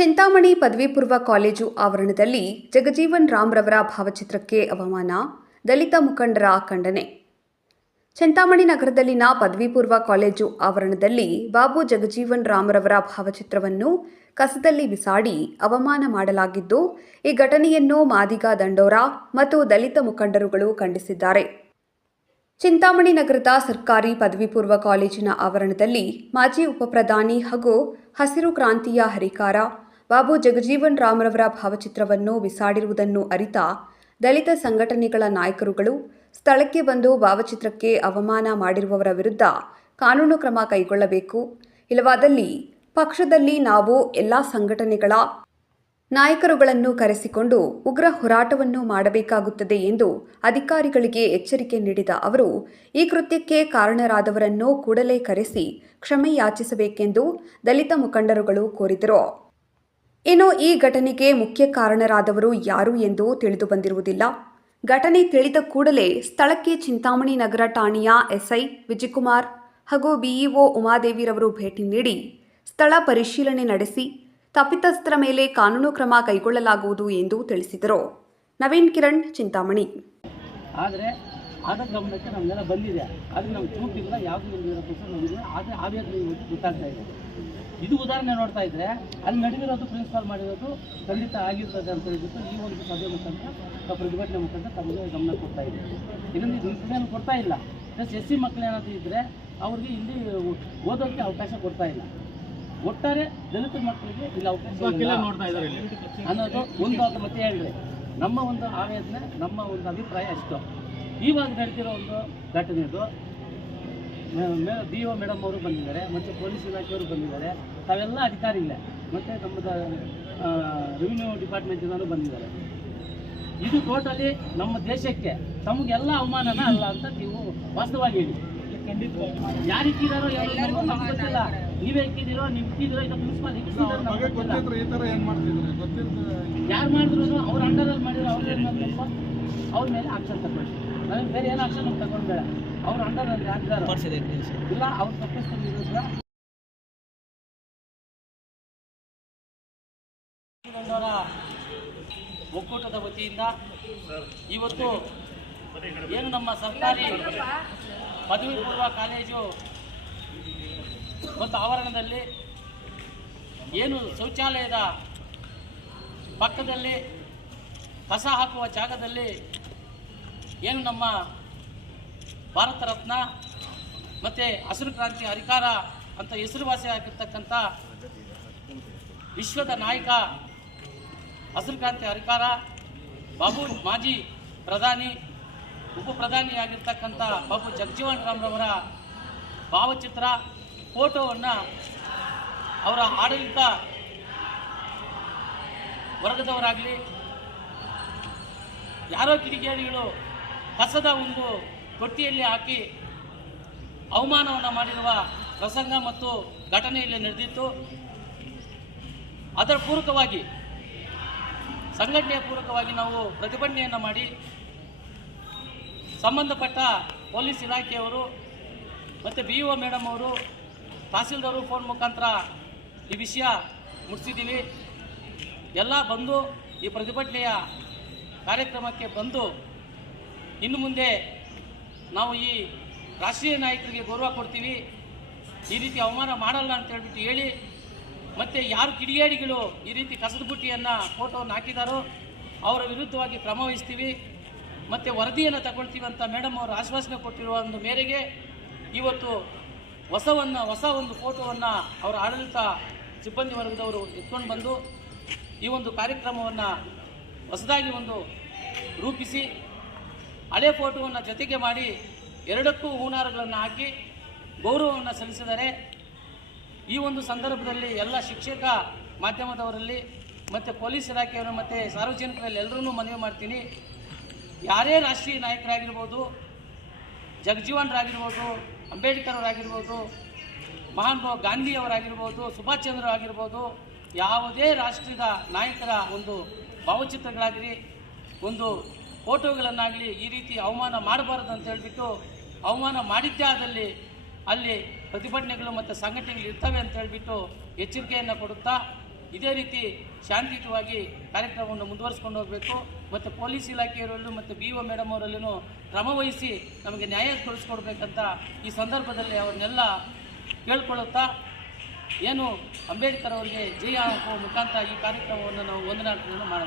ಚಿಂತಾಮಣಿ ಪದವಿ ಪೂರ್ವ ಕಾಲೇಜು ಆವರಣದಲ್ಲಿ ಜಗಜೀವನ್ ರಾಮ್ರವರ ಭಾವಚಿತ್ರಕ್ಕೆ ಅವಮಾನ, ದಲಿತ ಮುಖಂಡರ ಖಂಡನೆ. ಚಿಂತಾಮಣಿ ನಗರದಲ್ಲಿನ ಪದವಿ ಪೂರ್ವ ಕಾಲೇಜು ಆವರಣದಲ್ಲಿ ಬಾಬು ಜಗಜೀವನ್ ರಾಮ್ರವರ ಭಾವಚಿತ್ರವನ್ನು ಕಸದಲ್ಲಿ ಬಿಸಾಡಿ ಅವಮಾನ ಮಾಡಲಾಗಿದ್ದು, ಈ ಘಟನೆಯನ್ನು ಮಾದಿಗ ದಂಡೋರ ಮತ್ತು ದಲಿತ ಮುಖಂಡರುಗಳು ಖಂಡಿಸಿದ್ದಾರೆ. ಚಿಂತಾಮಣಿ ನಗರದ ಸರ್ಕಾರಿ ಪದವಿ ಪೂರ್ವ ಕಾಲೇಜಿನ ಆವರಣದಲ್ಲಿ ಮಾಜಿ ಉಪಪ್ರಧಾನಿ ಹಾಗೂ ಹಸಿರು ಕ್ರಾಂತಿಯ ಹರಿಕಾರ ಬಾಬು ಜಗಜೀವನ್ ರಾಮ್ರವರ ಭಾವಚಿತ್ರವನ್ನು ಬಿಸಾಡಿರುವುದನ್ನು ಅರಿತ ದಲಿತ ಸಂಘಟನೆಗಳ ನಾಯಕರುಗಳು ಸ್ಥಳಕ್ಕೆ ಬಂದು ಭಾವಚಿತ್ರಕ್ಕೆ ಅವಮಾನ ಮಾಡಿರುವವರ ವಿರುದ್ಧ ಕಾನೂನು ಕ್ರಮ ಕೈಗೊಳ್ಳಬೇಕು. ಇಲ್ಲವಾದಲ್ಲಿ ಪಕ್ಷದಲ್ಲಿ ನಾವು ಎಲ್ಲ ಸಂಘಟನೆಗಳ ನಾಯಕರುಗಳನ್ನು ಕರೆಸಿಕೊಂಡು ಉಗ್ರ ಹೋರಾಟವನ್ನು ಮಾಡಬೇಕಾಗುತ್ತದೆ ಎಂದು ಅಧಿಕಾರಿಗಳಿಗೆ ಎಚ್ಚರಿಕೆ ನೀಡಿದ ಅವರು, ಈ ಕೃತ್ಯಕ್ಕೆ ಕಾರಣರಾದವರನ್ನು ಕೂಡಲೇ ಕರೆಸಿ ಕ್ಷಮೆ ಯಾಚಿಸಬೇಕೆಂದು ದಲಿತ ಮುಖಂಡರುಗಳು ಕೋರಿದರು. ಇನ್ನು ಈ ಘಟನೆಗೆ ಮುಖ್ಯ ಕಾರಣರಾದವರು ಯಾರು ಎಂದು ತಿಳಿದು ಬಂದಿರುವುದಿಲ್ಲ. ಘಟನೆ ತಿಳಿದ ಕೂಡಲೇ ಸ್ಥಳಕ್ಕೆ ಚಿಂತಾಮಣಿ ನಗರ ಠಾಣೆಯ ಎಸ್ಐ ವಿಜಯಕುಮಾರ್ ಹಾಗೂ ಬಿಇಒ ಉಮಾದೇವಿರವರು ಭೇಟಿ ನೀಡಿ ಸ್ಥಳ ಪರಿಶೀಲನೆ ನಡೆಸಿ ತಪ್ಪಿತಸ್ಥರ ಮೇಲೆ ಕಾನೂನು ಕ್ರಮ ಕೈಗೊಳ್ಳಲಾಗುವುದು ಎಂದು ತಿಳಿಸಿದರು. ನವೀನ್ ಕಿರಣ್, ಚಿಂತಾಮಣಿ. ಆದರೆ ಆದ ಗಮನಕ್ಕೆ ಬಂದಿದೆ. ಆದರೆ ಯಾವುದು ಆದರೆ ಆವೇಗ ಗೊತ್ತಾಗ್ತಾ ಇದೆ. ಇದು ಉದಾಹರಣೆ ನೋಡ್ತಾ ಇದ್ರೆ ಅಲ್ಲಿ ನಡೆದಿರೋದು ಪ್ರಿನ್ಸಿಪಾಲ್ ಮಾಡಿರೋದು ಖಂಡಿತ ಆಗಿರ್ತದೆ ಅಂತ ಹೇಳ್ಬಿಟ್ಟು ಈ ಒಂದು ಸಭೆ ಮುಖಾಂತರ ಪ್ರತಿಭಟನೆ ಮುಖಾಂತರ ತಮಗೆ ಗಮನ ಕೊಡ್ತಾ ಇದೆ ಇನ್ನೊಂದು ಇದು ಇನ್ಫಾರ್ಮೇಷನ್ ಕೊಡ್ತಾ ಇಲ್ಲ. ಪ್ಲಸ್ ಎಸ್ ಸಿ ಮಕ್ಕಳು ಏನಾದರೂ ಇದ್ದರೆ ಅವ್ರಿಗೆ ಇಲ್ಲಿ ಓದೋಕ್ಕೆ ಅವಕಾಶ ಕೊಡ್ತಾ ಇಲ್ಲ. ಒಟ್ಟಾರೆ ದಲಿತ ಮಕ್ಕಳಿಗೆ ಇಲ್ಲಿ ಅವಕಾಶ ಅನ್ನೋದು ಒಂದು ಅದು ಮತ್ತೆ ಹೇಳಿದ್ರೆ ನಮ್ಮ ಒಂದು ಆವೇದನೆ ನಮ್ಮ ಒಂದು ಅಭಿಪ್ರಾಯ ಅಷ್ಟು. ಇವಾಗ ನಡೆದಿರೋ ಒಂದು ಘಟನೆ ಇದು. ಡಿ ಒ ಮೇಡಮ್ ಅವರು ಬಂದಿದ್ದಾರೆ ಮತ್ತು ಪೊಲೀಸ್ ಇಲಾಖೆಯವರು ಬಂದಿದ್ದಾರೆ. ತಾವೆಲ್ಲ ಅಧಿಕಾರಿಗಳೇ. ಮತ್ತು ನಮ್ಮದ ರೆವಿನ್ಯೂ ಡಿಪಾರ್ಟ್ಮೆಂಟಿನವರು ಬಂದಿದ್ದಾರೆ. ಇದು ಟೋಟಲಿ ನಮ್ಮ ದೇಶಕ್ಕೆ ತಮಗೆಲ್ಲ ಅವಮಾನನ ಅಲ್ಲ ಅಂತ ನೀವು ವಾಸ್ತವವಾಗಿ ಹೇಳಿ. ಯಾರು ಇಟ್ಟಿದಾರೋ ಯಾರು ನಮ್ಗೆ ಗೊತ್ತಿಲ್ಲ. ನೀವೇ ನೀವು ಇದು ಪ್ರಿನ್ಸಿಪಾಲ್ ಮಾಡಿದ್ರು ಅವ್ರ ಅಂಡರಲ್ಲಿ ಮಾಡಿದ್ರು ಅವ್ರ ಏನು ಮಾಡಬೇಕು ಅವ್ರ ಮೇಲೆ ಆಕ್ಷನ್ ತಗೊಳ್ಳಿ. ನನಗೆ ಬೇರೆ ಏನು ಆಕ್ಷನ್ ತಗೊಂಡ್ಬೇಡ ಅವ್ರ ಅಂಡರಲ್ಲಿ ಯಾರಿದ್ದಾರೋ ಇಲ್ಲ ಅವ್ರ ವಿರುದ್ಧ ದಂಡೋರ ಒಕ್ಕೂಟದ ವತಿಯಿಂದ ಇವತ್ತು ಏನು ನಮ್ಮ ಸರ್ಕಾರಿ ಪದವಿ ಪೂರ್ವ ಕಾಲೇಜು ಮತ್ತು ಆವರಣದಲ್ಲಿ ಏನು ಶೌಚಾಲಯದ ಪಕ್ಕದಲ್ಲಿ ಕಸ ಹಾಕುವ ಜಾಗದಲ್ಲಿ ಏನು ನಮ್ಮ ಭಾರತ ರತ್ನ ಮತ್ತು ಹಸಿರು ಕ್ರಾಂತಿ ಹರಿಕಾರ ಅಂತ ಹೆಸರುವಾಸಿ ಆಗಿರ್ತಕ್ಕಂಥ ವಿಶ್ವದ ನಾಯಕ ಹಸಿರು ಕ್ರಾಂತಿ ಹರಿಕಾರ ಬಾಬು ಮಾಜಿ ಪ್ರಧಾನಿ ಉಪ ಪ್ರಧಾನಿಯಾಗಿರ್ತಕ್ಕಂಥ ಬಾಬು ಜಗಜೀವನ್ ರಾಮ್ರವರ ಭಾವಚಿತ್ರ, ಫೋಟೋವನ್ನು ಅವರ ಆಡಳಿತ ವರ್ಗದವರಾಗಲಿ, ಯಾರೋ ಕಿಡಿಗೇಡಿಗಳು ಕಸದ ಒಂದು ತೊಟ್ಟಿಯಲ್ಲಿ ಹಾಕಿ ಅವಮಾನವನ್ನು ಮಾಡಿರುವ ಪ್ರಸಂಗ ಮತ್ತು ಘಟನೆಯಲ್ಲಿ ನಡೆದಿತ್ತು. ಅದರ ಪೂರಕವಾಗಿ ಸಂಘಟನೆಯ ಪೂರಕವಾಗಿ ನಾವು ಪ್ರತಿಭಟನೆಯನ್ನು ಮಾಡಿ ಸಂಬಂಧಪಟ್ಟ ಪೊಲೀಸ್ ಇಲಾಖೆಯವರು ಮತ್ತು ಬಿ ಒ ಮೇಡಮ್ ಅವರು ತಹಸೀಲ್ದಾರು ಫೋನ್ ಮುಖಾಂತರ ಈ ವಿಷಯ ಮುಟ್ಟಿಸಿದ್ದೀವಿ ಎಲ್ಲ ಬಂದು ಈ ಪ್ರತಿಭಟನೆಯ ಕಾರ್ಯಕ್ರಮಕ್ಕೆ ಬಂದು ಇನ್ನು ಮುಂದೆ ನಾವು ಈ ರಾಷ್ಟ್ರೀಯ ನಾಯಕರಿಗೆ ಗೌರವ ಕೊಡ್ತೀವಿ. ಈ ರೀತಿ ಅವಮಾನ ಮಾಡಲ್ಲ ಅಂತ ಹೇಳ್ಬಿಟ್ಟು ಹೇಳಿ ಮತ್ತು ಯಾರು ಕಿಡಿಗೇಡಿಗಳು ಈ ರೀತಿ ಕಸದ ಬುಟ್ಟಿಯನ್ನು ಫೋಟೋವನ್ನು ಹಾಕಿದಾರೋ ಅವರ ವಿರುದ್ಧವಾಗಿ ಕ್ರಮ ವಹಿಸ್ತೀವಿ. ಮತ್ತು ವರದಿಯನ್ನು ತಗೊಳ್ತೀವಿ ಅಂತ ಮೇಡಮ್ ಅವರು ಆಶ್ವಾಸನೆ ಕೊಟ್ಟಿರುವ ಒಂದು ಮೇರೆಗೆ ಇವತ್ತು ಹೊಸವನ್ನು, ಹೊಸ ಒಂದು ಫೋಟೋವನ್ನು ಅವರ ಆಡಳಿತ ಸಿಬ್ಬಂದಿ ವರ್ಗದವರು ಎತ್ಕೊಂಡು ಬಂದು ಈ ಒಂದು ಕಾರ್ಯಕ್ರಮವನ್ನು ಹೊಸದಾಗಿ ಒಂದು ರೂಪಿಸಿ, ಹಳೆ ಫೋಟೋವನ್ನು ಜೊತೆಗೆ ಮಾಡಿ, ಎರಡಕ್ಕೂ ಹೂನಾರಗಳನ್ನು ಹಾಕಿ ಗೌರವವನ್ನು ಸಲ್ಲಿಸಿದ್ದಾರೆ. ಈ ಒಂದು ಸಂದರ್ಭದಲ್ಲಿ ಎಲ್ಲ ಶಿಕ್ಷಕ ಮಾಧ್ಯಮದವರಲ್ಲಿ ಮತ್ತು ಪೊಲೀಸ್ ಇಲಾಖೆಯವರು ಮತ್ತು ಸಾರ್ವಜನಿಕರಲ್ಲಿ ಎಲ್ಲರೂ ಮನವಿ ಮಾಡ್ತೀನಿ. ಯಾರೇ ರಾಷ್ಟ್ರೀಯ ನಾಯಕರಾಗಿರ್ಬೋದು, ಜಗಜೀವನ್ರಾಗಿರ್ಬೋದು ಅಂಬೇಡ್ಕರ್ ಅವರಾಗಿರ್ಬೋದು ಮಹಾನ್ ಗಾಂಧಿಯವರಾಗಿರ್ಬೋದು, ಸುಭಾಷ್ ಚಂದ್ರ ಆಗಿರ್ಬೋದು ಯಾವುದೇ ರಾಷ್ಟ್ರದ ನಾಯಕರ ಒಂದು ಭಾವಚಿತ್ರಗಳಾಗಲಿ, ಒಂದು ಫೋಟೋಗಳನ್ನಾಗಲಿ ಈ ರೀತಿ ಅವಮಾನ ಮಾಡಬಾರದು ಅಂತ ಹೇಳಿಬಿಟ್ಟು ಅವಮಾನ ಮಾಡಿದ್ದೇ ಆದಲ್ಲಿ ಅಲ್ಲಿ ಪ್ರತಿಭಟನೆಗಳು ಮತ್ತು ಸಂಘಟನೆಗಳು ಇರ್ತವೆ ಅಂತ ಹೇಳಿಬಿಟ್ಟು ಎಚ್ಚರಿಕೆಯನ್ನು ಕೊಡುತ್ತಾ ಇದೇ ರೀತಿ ಶಾಂತಿಯುತವಾಗಿ ಕಾರ್ಯಕ್ರಮವನ್ನು ಮುಂದುವರಿಸ್ಕೊಂಡು ಹೋಗಬೇಕು. ಮತ್ತು ಪೊಲೀಸ್ ಇಲಾಖೆಯವರಲ್ಲೂ ಮತ್ತು ಬಿ ಒ ಮೇಡಮ್ ಅವರಲ್ಲೂ ಕ್ರಮವಹಿಸಿ ನಮಗೆ ನ್ಯಾಯ ಕೊಡಿಸ್ಕೊಡ್ಬೇಕಂತ ಈ ಸಂದರ್ಭದಲ್ಲಿ ಅವ್ರನ್ನೆಲ್ಲ ಕೇಳ್ಕೊಳ್ಳುತ್ತಾ ಏನು ಅಂಬೇಡ್ಕರ್ ಅವರಿಗೆ ಜಯ ಹಾಕುವ ಮುಖಾಂತರ ಈ ಕಾರ್ಯಕ್ರಮವನ್ನು ನಾವು ವಂದನಾರ್ಪಣೆಯನ್ನು ಮಾಡೋಣ.